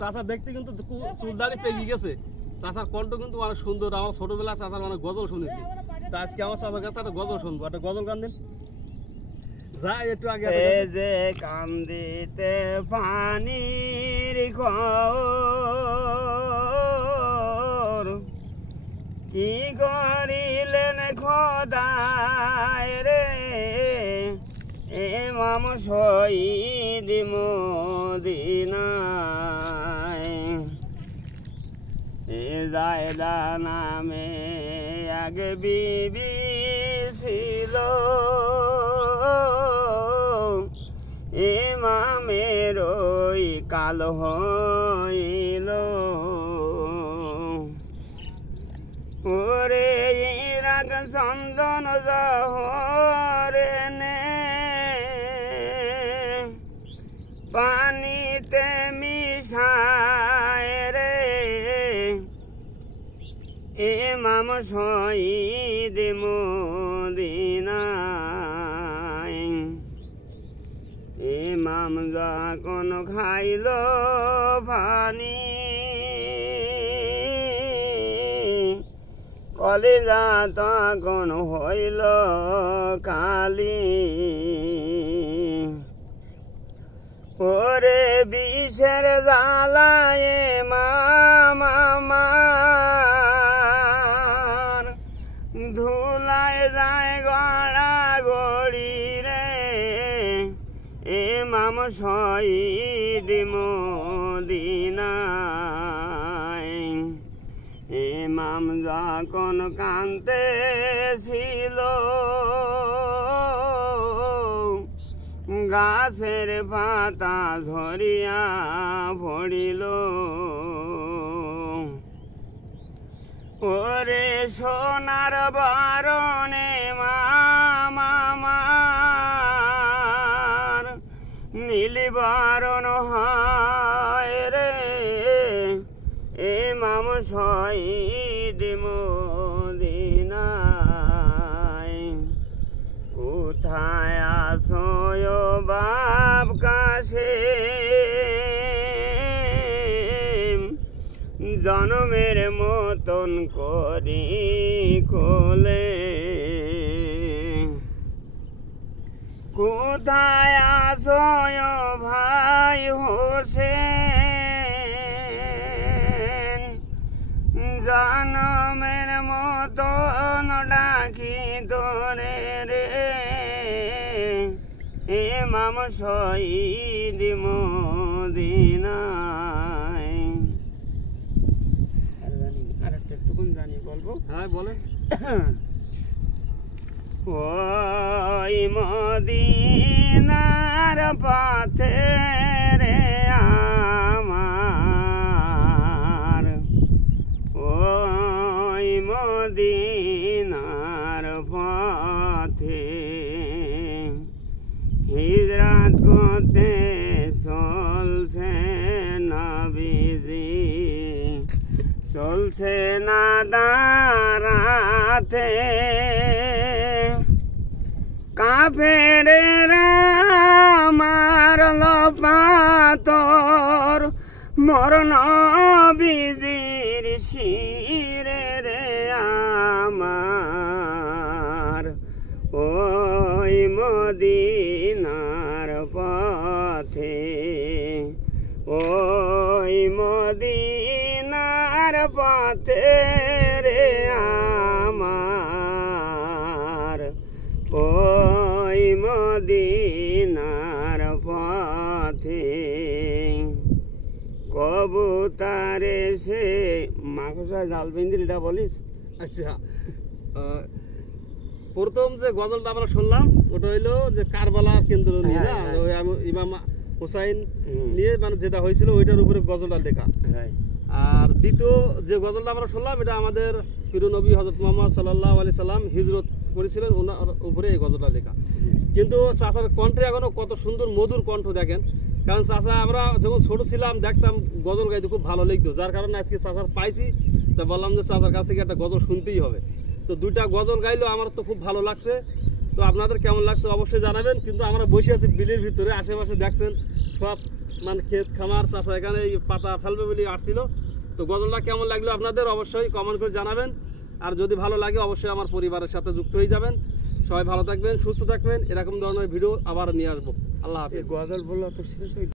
চাচা দেখতে কিন্তু চুলদারি পেয়ে গেছে। চাচার কণ্ঠ কিন্তু অনেক সুন্দর। আমার ছোটবেলায় চাচার অনেক গজল শুনেছি। তা আজকে আমার চাচার কাছে একটা গজল শুনবো। একটা গজল গান দিন। যাই একটু আগে যে কান্দিতে পানির ঘর কি করিলেন খোদায় রে এমাম শহীদ মদিনায় এ জায়দা নামে এক বিবি ছিল ইমামের ওই কাল হইল ওরে রাগ চন্দন জহরে নে পানিতে মিশায় রে ইমাম শহীদ মদিনায় ইমাম যখন খাইল পানি কলিজা তখন হইল কালি ওরে বিষের জ্বালায় মামার ধুলায় যায় গড়া গড়ি রে ইমাম শহীদ মদিনায় ইমাম যখন কান্তে ছিল গাছের পাতা ঝরিয়া পড়িল ওরে সোনার বারণে মামার নীলি বারণ হয় রে ইমাম শহীদ মদিনায় কোথায় আসো বাপ কাছে জনমের মতন করি কোলে কোথায় আসো ভাই হোসেন জনমের মতন ডাকি তোরে রে ইমাম শহীদ মদিনায় আরেকটা একটুকুন জানি বলবো। হ্যাঁ বলেন। ওই মদিনার পথে রে আমার ওই মদিনার পথে হিজরত করতে চলছে নবীজি চলছে না দাঁড়াতে কাফেরেরা মারল পাথর মরণ নবীজির শিরে রে আমার ওই মদিনার পথে ওই মদিনার পথে রে আমার ওই মদিনার পথে কবুতারে সে মাকসায় জাল বিন্দিলটা বলিস। আচ্ছা, প্রথম যে গজলটা আমরা শুনলাম ওটা হইলো যে কারবালার কেন্দ্র নিয়ে না ইমাম হুসাইন নিয়ে মানে যেটা হয়েছিল ওইটার উপরে গজলটা লেখা। আর দ্বিতীয় যে গজলটা আমরা শুনলাম এটা আমাদের প্রিয় নবী হযরত মুহাম্মদ সাল্লাল্লাহু আলাইহি সাল্লাম হিজরত করেছিলেন ওনার উপরে এই গজলটা লেখা। কিন্তু চাচার কণ্ঠে এখনো কত সুন্দর মধুর কণ্ঠ দেখেন। কারণ চাচা আমরা যখন ছোট ছিলাম দেখতাম গজল গাইতে খুব ভালো লাগতো, যার কারণে আজকে চাচার পাইছি তা বললাম যে চাচার কাছ থেকে একটা গজল শুনতেই হবে। তো দুইটা গজল গাইলো আমার তো খুব ভালো লাগছে। তো আপনাদের কেমন লাগছে অবশ্যই জানাবেন। কিন্তু আমরা বসে আছি বিলের ভিতরে, আশেপাশে দেখছেন সব মানে ক্ষেত খামার চাষা এখানে এই পাতা ফেলবে বলে আসছিল। তো গজলটা কেমন লাগলো আপনাদের অবশ্যই কমেন্ট করে জানাবেন। আর যদি ভালো লাগে অবশ্যই আমার পরিবারের সাথে যুক্ত হয়ে যাবেন। সবাই ভালো থাকবেন, সুস্থ থাকবেন। এরকম ধরনের ভিডিও আবার নিয়ে আসবো। আল্লাহ হাফেজ। গজল বললো তো শেষ হয়ে